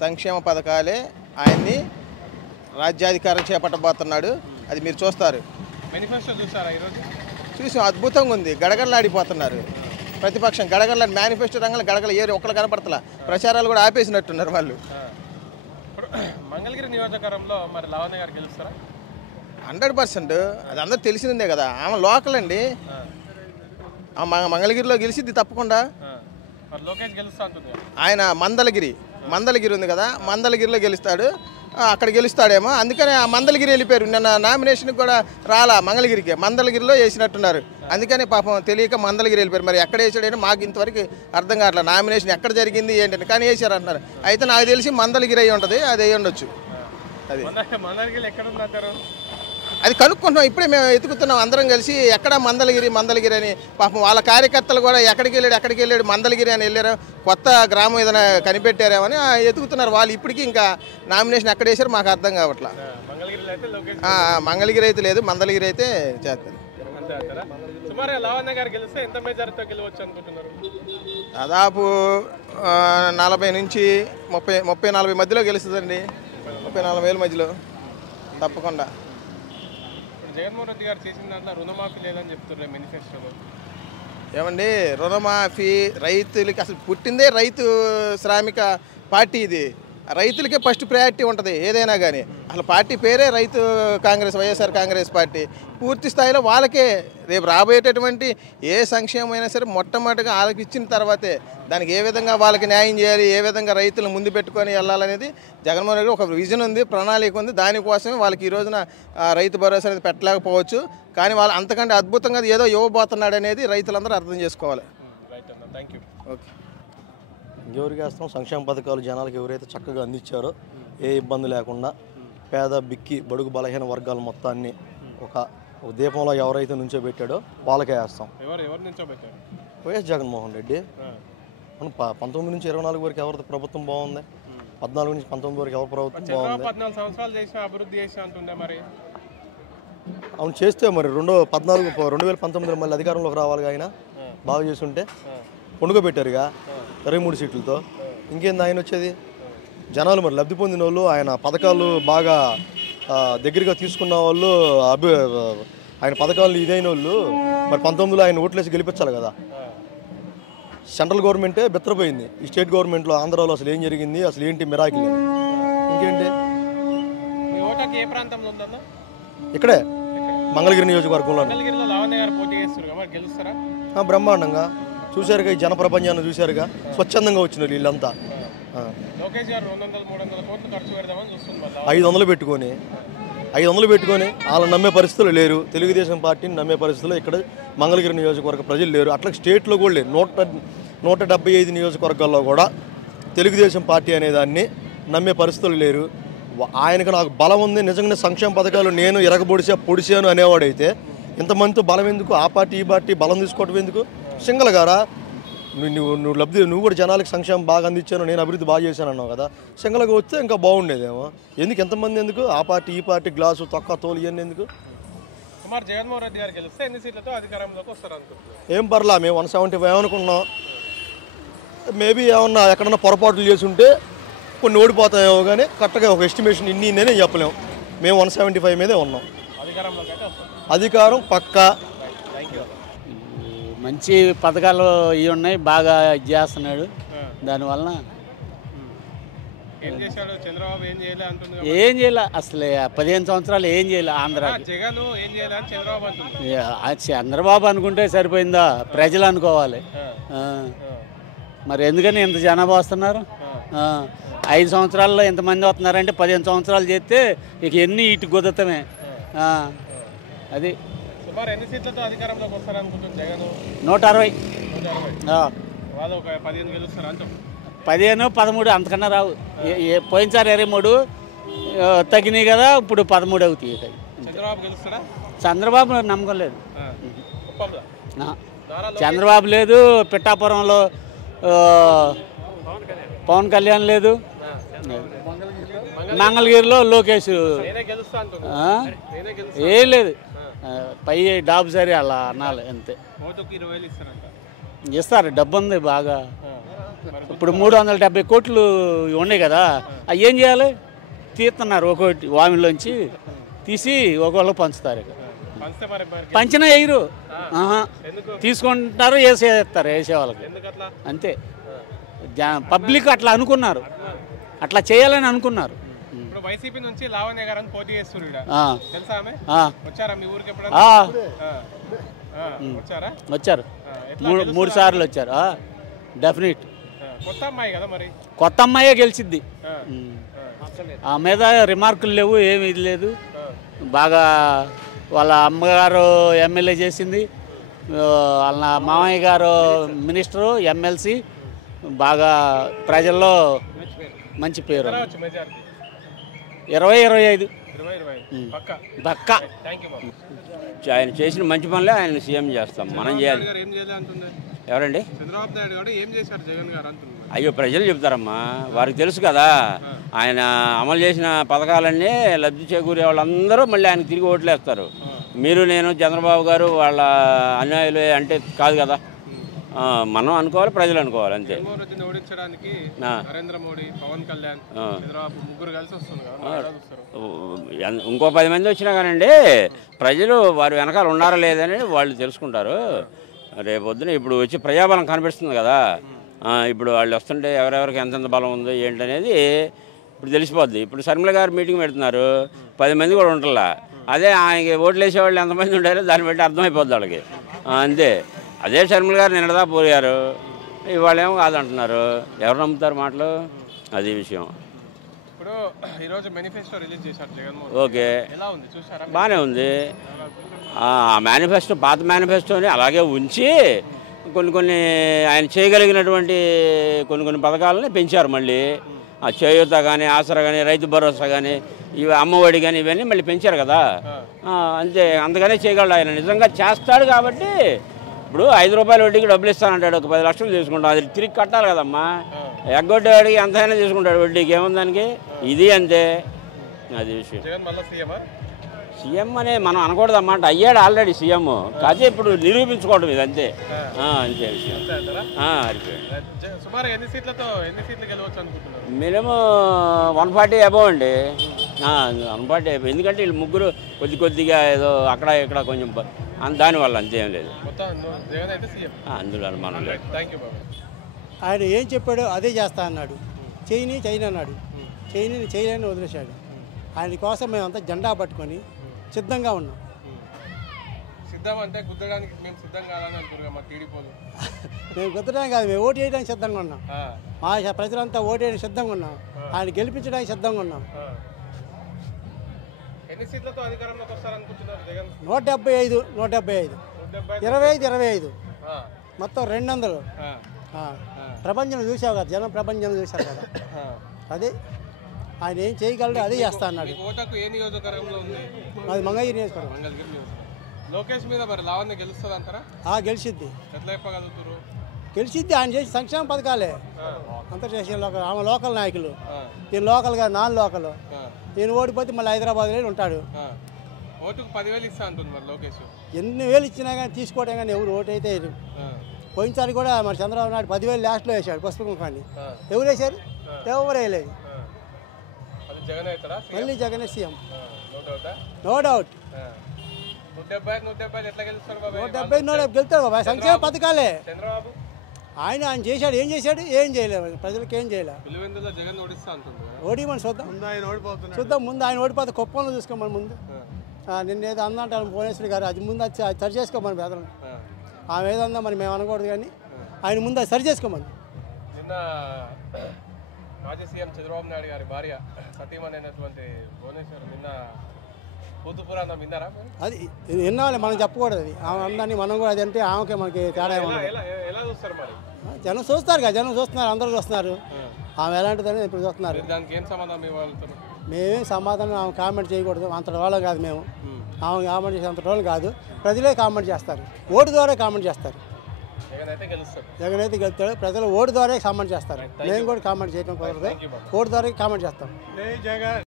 సంక్షేమ పథకాలే ఆయన్ని రాజ్యాధికారం చేపట్టబోతున్నాడు. అది మీరు చూస్తారు. మేనిఫెస్టో చూసారా ఈరోజు? చూసి అద్భుతంగా ఉంది. గడగడలాడిపోతున్నారు ప్రతిపక్షం. గడగడలాడి మేనిఫెస్టో రంగంలో గడగల ఏరు ఒక్కరు కనపడతలా. ప్రచారాలు కూడా ఆపేసినట్టున్నారు వాళ్ళు. ఇప్పుడు మంగళగిరి నియోజకవర్గంలో మరి లావణ్య గారు గెలుస్తారా? 100%. అది అందరూ తెలిసిందే కదా. ఆమె లోకల్ అండి. మంగళగిరిలో గెలిచిద్ది తప్పకుండా. లోకేష్ గెలుస్తా అంటుంది. ఆయన మందలగిరి ఉంది కదా, మందలగిరిలో గెలుస్తాడు. అక్కడ గెలుస్తాడేమో, అందుకని ఆ మందలగిరి వెళ్ళిపోయారు. నిన్న నామినేషన్ కూడా రాలా మంగళగిరికి, మందలగిరిలో వేసినట్టున్నారు. అందుకని పాపం తెలియక మందలగిరి వెళ్ళిపోయారు. మరి ఎక్కడ వేసాడని మాకు ఇంతవరకు అర్థం కావట్లేదు. నామినేషన్ ఎక్కడ జరిగింది ఏంటని, కానీ వేసారు అంటున్నారు. అయితే నాకు తెలిసి మందలగిరి అయ్యి ఉంటుంది, అది అయ్యి ఉండొచ్చు. అది మంగళగిరి ఎక్కడ ఉందంటారు? అది కనుక్కుంటున్నాం. ఇప్పుడే మేము ఎతుకుతున్నాం అందరం కలిసి, ఎక్కడ మందలగిరి అని. పాపం వాళ్ళ కార్యకర్తలు కూడా ఎక్కడికి వెళ్ళాడు మందలగిరి అని వెళ్ళారు. కొత్త గ్రామం ఏదైనా కనిపెట్టారేమని ఎతుకుతున్నారు వాళ్ళు. ఇప్పటికీ ఇంకా నామినేషన్ ఎక్కడ వేసారు మాకు అర్థం కావట్లా. మంగళగిరి అయితే లేదు, మందలగిరి అయితే చేస్తారు. దాదాపు 40 నుంచి 30-40 మధ్యలో గెలుస్తుందండి. 30-40 వేల మధ్యలో తప్పకుండా. జగన్మోహన్ రెడ్డి గారు చేసిన దాంట్లో రుణమాఫీ లేదని చెప్తున్నారు మేనిఫెస్టోలో. ఏమండి, రుణమాఫీ రైతులకి అసలు పుట్టిందే రైతు శ్రామిక పార్టీ. ఇది రైతులకే ఫస్ట్ ప్రయారిటీ ఉంటుంది ఏదైనా కానీ. అసలు పార్టీ పేరే రైతు కాంగ్రెస్, వైఎస్ఆర్ కాంగ్రెస్ పార్టీ. పూర్తి స్థాయిలో వాళ్ళకే రేపు రాబోయేటటువంటి ఏ సంక్షేమం అయినా సరే మొట్టమొదటిగా వాళ్ళకి ఇచ్చిన తర్వాతే దానికి ఏ విధంగా వాళ్ళకి న్యాయం చేయాలి, ఏ విధంగా రైతులను ముందు పెట్టుకొని వెళ్ళాలనేది జగన్మోహన్ రెడ్డి ఒక విజన్ ఉంది, ప్రణాళిక ఉంది. దానికోసమే వాళ్ళకి ఈ రోజున రైతు భరోసా అనేది పెట్టలేకపోవచ్చు. కానీ వాళ్ళు అంతకంటే అద్భుతంగా ఏదో ఇవ్వబోతున్నాడు అనేది రైతులందరూ అర్థం చేసుకోవాలి. ఓకే, ఇంకెవరికి వేస్తాం? సంక్షేమ పథకాలు జనాలకు ఎవరైతే చక్కగా అందించారో, ఏ ఇబ్బంది లేకుండా పేద బిక్కి బడుగు బలహీన వర్గాల మొత్తాన్ని ఒక దీపంలో ఎవరైతే నుంచోబెట్టాడో వాళ్ళకే వేస్తాం. వైఎస్ జగన్మోహన్ రెడ్డి. మనం 19 నుంచి 24 వరకు ఎవరి ప్రభుత్వం బాగుంది? 14 నుంచి 19 వరకు ఎవరి ప్రభుత్వం బాగుంది? అవును, చేస్తే మరి 2019 మళ్ళీ అధికారంలోకి రావాలి. ఆయన బాగా చేస్తుంటే పొండుకోబెట్టారుగా 23 సీట్లతో. ఇంకేంది ఆయన వచ్చేది? జనాలు మరి లబ్ధి పొందిన వాళ్ళు, ఆయన పథకాలు బాగా దగ్గరగా తీసుకున్న వాళ్ళు, ఆయన పథకాలు ఇదైన వాళ్ళు మరి 19లో ఆయన ఓట్లేసి గెలిపించాలి కదా. సెంట్రల్ గవర్నమెంటే బెత్తరపోయింది. ఈ స్టేట్ గవర్నమెంట్లో ఆంధ్రాలో అసలు ఏం జరిగింది, అసలు ఏంటి మిరాకిల్? ఇంకేంటి? ఇక్కడే మంగళగిరి నియోజకవర్గంలో బ్రహ్మాండంగా చూశారుగా. ఈ జనప్రపంచాన్ని చూశారుగా. స్వచ్ఛందంగా వచ్చినారు వీళ్ళంతా. 500 పెట్టుకొని వాళ్ళని నమ్మే పరిస్థితులు లేరు. తెలుగుదేశం పార్టీని నమ్మే పరిస్థితులు ఇక్కడ మంగళగిరి నియోజకవర్గ ప్రజలు లేరు. అట్లా స్టేట్లో కూడా లేరు. 175 నియోజకవర్గాల్లో కూడా తెలుగుదేశం పార్టీ అనేదాన్ని నమ్మే పరిస్థితులు లేరు. ఆయనకు నాకు బలం ఉంది, నిజంగానే సంక్షేమ పథకాలు నేను పొడిచాను అనేవాడైతే ఇంతమందితో బలం ఎందుకు? ఆ పార్టీ ఈ పార్టీ బలం తీసుకోవటం ఎందుకు? సింగల్ గారా నువ్వు కూడా జనాలకు సంక్షేమం బాగా అందించాను, నేను అభివృద్ధి బాగా చేశాను అన్నావు కదా. సింగల్గా వస్తే ఇంకా బాగుండేదేమో. ఎందుకు ఎంతమంది ఎందుకు? ఆ పార్టీ ఈ పార్టీ గ్లాసు తొక్క తోలు ఇవన్నీ ఎందుకు? జగన్మోహన్ రెడ్డి గారు గెలిస్తే ఎన్ని సీట్లతో అధికారంలోకి వస్తారు అనుకుంటున్నారు? ఏం పర్లా, మేము 175 అనుకున్నాం. మేబీ ఏమన్నా ఎక్కడన్నా పొరపాట్లు చేసి ఉంటే కొన్ని ఓడిపోతాయేమో, కానీ కరెక్ట్గా ఒక ఎస్టిమేషన్ ఇన్నినే చెప్పలేము. మేము 175 మీదే ఉన్నాం. అధికారం పక్కా. మంచి పథకాలు ఇవి ఉన్నాయి, బాగా ఇది చేస్తున్నాడు. దానివల్ల ఏం చేయాలి అసలు 15 సంవత్సరాలు ఏం చేయాలి ఆంధ్ర. చంద్రబాబు అనుకుంటే సరిపోయిందా? ప్రజలు అనుకోవాలి. మరి ఎందుకని ఇంత జనాభా వస్తున్నారు? 5 సంవత్సరాల్లో ఎంతమంది వస్తున్నారంటే 15 సంవత్సరాలు చేస్తే ఇక ఎన్ని ఇటు కుదరతమే. అది 160. 15, 13 అంతకన్నా రావు. పోయినసారి 23 తగ్గినాయి కదా, ఇప్పుడు 13 అవుతాయి. చంద్రబాబు నమ్మకం లేదు. చంద్రబాబు లేదు, పిఠాపురంలో పవన్ కళ్యాణ్ లేదు, మంగళగిరిలో లోకేష్ ఏం లేదు. పై డాబు సరే అలా అనాలి అంతే. ఇస్తారు, డబ్బు ఉంది బాగా. ఇప్పుడు 370 కోట్లు ఉన్నాయి కదా, అవి ఏం చేయాలి? తీస్తున్నారు, ఒక్కొక్కటి వామిలోంచి తీసి ఒక్కొక్కరు పంచుతారు. పంచితే మరి పంచినా వేయరు, తీసుకుంటారు, వేసేస్తారు, వేసే వాళ్ళకి ఎందుకట్లా? అంతే. పబ్లిక్ అట్లా అనుకున్నారు, అట్లా చేయాలని అనుకున్నారు. ఇప్పుడు వైసీపీ నుంచి లావణ్య గారు అని పోటీ చేస్తున్నారు, తెలుసా ఆమె? వచ్చారా మీ ఊరికి ఎప్పుడైనా? వచ్చారా? వచ్చారు, 3 సార్లు వచ్చారు. డెఫినెట్. కొత్త అమ్మాయి కదా, మరి కొత్త అమ్మాయే గెలిచిద్ది. ఆ మీద రిమార్కులు లేవు, ఏమి ఇది లేదు. బాగా వాళ్ళ అమ్మగారు ఎమ్మెల్యే చేసింది, వాళ్ళ మామయ్య గారు మినిస్టరు, ఎమ్మెల్సీ, బాగా ప్రజల్లో మంచి పేరు. 20-25 పక్క. ఆయన చేసిన మంచి పనులే ఆయన సీఎం చేస్తాం, మనం చేయాలి. ఎవరండి? చంద్రబాబు నాయుడు గారు ఏం చేశారు జగన్ గారు అంటున్నారు? అయ్యో, ప్రజలు చెప్తారమ్మా, వారికి తెలుసు కదా. ఆయన అమలు చేసిన పథకాలన్నీ లబ్ధి చేకూరే వాళ్ళందరూ మళ్ళీ ఆయనకు తిరిగి ఓట్లేస్తారు. మీరు నేను చంద్రబాబు గారు వాళ్ళ అన్యాయులు అంటే కాదు కదా, మనం అనుకోవాలి, ప్రజలు అనుకోవాలి, అంతే. ఓడించడానికి నరేంద్ర మోడీ, పవన్ కళ్యాణ్, ముగ్గురు కలిసి వస్తున్నారు. ఇంకో 10 మంది వచ్చినా కానండి, ప్రజలు వారి వెనకాల ఉన్నారా లేదని వాళ్ళు తెలుసుకుంటారు. రేపొద్దున ఇప్పుడు వచ్చి ప్రజాబలం కనిపిస్తుంది కదా, ఇప్పుడు వాళ్ళు వస్తుంటే ఎవరెవరికి ఎంతెంత బలం ఉందో ఏంటనేది ఇప్పుడు తెలిసిపోద్ది. ఇప్పుడు శర్మిల గారు మీటింగ్ పెడుతున్నారు, 10 మంది కూడా ఉంటుందా. అదే ఆయనకి ఓట్లు వేసేవాళ్ళు ఎంతమంది ఉండారో దాన్ని బట్టి అర్థమైపోద్ది వాళ్ళకి, అంతే. అదే శర్మిల గారు నిన్నదా పోయారు, ఇవాళ ఏమో కాదంటున్నారు. ఎవరు నమ్ముతారు మాటలు? అది విషయం. ఇప్పుడు ఈరోజు మేనిఫెస్టో రిలీజ్ చేశారు జగన్మోహన్. ఓకే, ఎలా ఉంది చూసారా? బాగానే ఉంది. ఆ మేనిఫెస్టో, పాత మేనిఫెస్టోని అలాగే ఉంచి కొన్ని ఆయన చేయగలిగినటువంటి కొన్ని పథకాలని పెంచారు. మళ్ళీ ఆ చేయూత కానీ, ఆసరా కానీ, రైతు భరోసా కానీ, ఇవి అమ్మఒడి కానీ, ఇవన్నీ మళ్ళీ పెంచారు కదా, అంతే. అందుకనే చేయగలడు ఆయన, నిజంగా చేస్తాడు కాబట్టి. ఇప్పుడు 5 రూపాయల వడ్డీకి డబ్బులు ఇస్తానంటాడు, ఒక 10 లక్షలు తీసుకుంటాం, అది తిరిగి కట్టాలి కదమ్మా. ఎగ్గొట్టేవాడికి ఎంతైనా తీసుకుంటాడు వడ్డీకి, ఏముందానికి, ఇది అంతే. అది విషయం. సీఎం అనే మనం అనకూడదు అన్నమాట, అయ్యాడు ఆల్రెడీ సీఎం, కాదే ఇప్పుడు నిరూపించుకోవడం ఇది, అంతే. అంతే విషయం. మినిమం 140 అబౌవ్ అండి, 140 అబౌవ్. ఎందుకంటే వీళ్ళు ముగ్గురు కొద్దిగా ఏదో అక్కడ ఇక్కడ కొంచెం దానివల్ల, అంతేం లేదు. అందులో అనుమానం లేదు. ఆయన ఏం చెప్పాడో అదే చేస్తా అన్నాడు. చేయని అన్నాడు, చేయలేని వదిలేశాడు. ఆయన కోసం మేమంతా జెండా పట్టుకొని సిద్ధంగా ఉన్నాం. సిద్ధం అంటే గుద్దడానికి మేము సిద్ధం కాదని అంటారు మా టీడీపోలు. మేము గుద్దడానికి కాదు, మేము ఓటు వేయడానికి సిద్ధంగా ఉన్నాం. మా ప్రజలంతా ఓటు వేయడానికి సిద్ధంగా ఉన్నాం, ఆయన గెలిపించడానికి సిద్ధంగా ఉన్నాం. ఎన్ని సీట్లతో అధికారంలోకి వస్తారనుకుంటున్నారు జగన్? 175 25 మొత్తం 200. ప్రపంచం చూసావు కదా, జనం ప్రపంచం చూశారు కదా, అదే ఆయన ఏం చేయగలడు అదే చేస్తా అన్నాడు. ఓటకు ఏ నియోజకవర్గంలో ఉంది? అది మంగళగిరి నియోజకవర్గం. మంగళగిరి నియోజకవర్గం. లోకేష్ మీద మరి లావణ్య గెలుస్తుంది అంటారా? గెలిచిద్ది. ఎట్లా చెప్పగలుగుతారు? గెలిచిద్ది. ఆయన చేసి సంక్షేమ పథకాలే అంతా చేసే లోకల్, ఆమె లోకల్ నాయకులు. ఈయన లోకల్గా, నాన్ లోకల్. ఈయన ఓడిపోతే మళ్ళీ హైదరాబాద్లో ఉంటాడు. ఓటుకు 10,000 ఇస్తా అంటుంది మరి లోకేష్. ఎన్ని వేలు ఇచ్చినా కానీ తీసుకోవడం కానీ ఎవరు ఓటు అయితే పోయినసారి కూడా మరి చంద్రబాబు నాయుడు 10,000 లాస్ట్లో వేశాడు పసుపు కానీ. ఎవరు వేశారు? ఎవరు వేయలేదు. మళ్ళీ జగన్ సీఎం, నో డౌట్. 170 గెలుతాడు బాబాయ్. సంక్షేమ పథకాలే ఆయన చేశాడు. ఏం చేశాడు? ఏం చేయలేదు, ప్రజలకు ఏం చేయలేదు. ఓడిమని చూద్దాం. ముందు ఆయన ఓడిపోతే కుప్పంలో చూసుకోమని ముందు. నిన్నేదో అందంటాను భువనేశ్వరి గారు, అది ముందు అది సరి చేసుకోమని పేదలు. ఆమె ఏదన్నా మరి మేము అనకూడదు, కానీ ఆయన ముందు అది సరి చేసుకోమని. నిన్న మాజీ సీఎం చంద్రబాబు నాయుడు గారి భార్య సతీమణి అయినటువంటి భువనేశ్వర్ నిన్న పూతుపురాణం విన్నారా? అది విన్నాలి, మనం చెప్పకూడదు. అది ఆమె అందాన్ని మనం కూడా అది అంటే ఆమెకే మనకి తేడా ఎలా చూస్తారు మరి? జనం చూస్తారు కదా, జనం చూస్తున్నారు, అందరూ చూస్తున్నారు. ఆమె ఎలాంటిదని ఇప్పుడు చూస్తున్నారు. దానికి ఏం సమాధానం ఇవ్వాలి? మేమేం సమాధానం ఆమె కామెంట్ చేయకూడదు, అంతటి వాళ్ళం కాదు మేము. ఆమె కామెంట్ చేసే అంతటి వాళ్ళు కాదు, ప్రజలే కామెంట్ చేస్తారు, ఓటు ద్వారా కామెంట్ చేస్తారు. జగన్ అయితే గెలుస్తాడు, ప్రజలు ఓటు ద్వారా కామెంట్ చేస్తారు. మేము కూడా కామెంట్ చేయడం కుదరదు, ఓటు ద్వారా కామెంట్ చేస్తాం.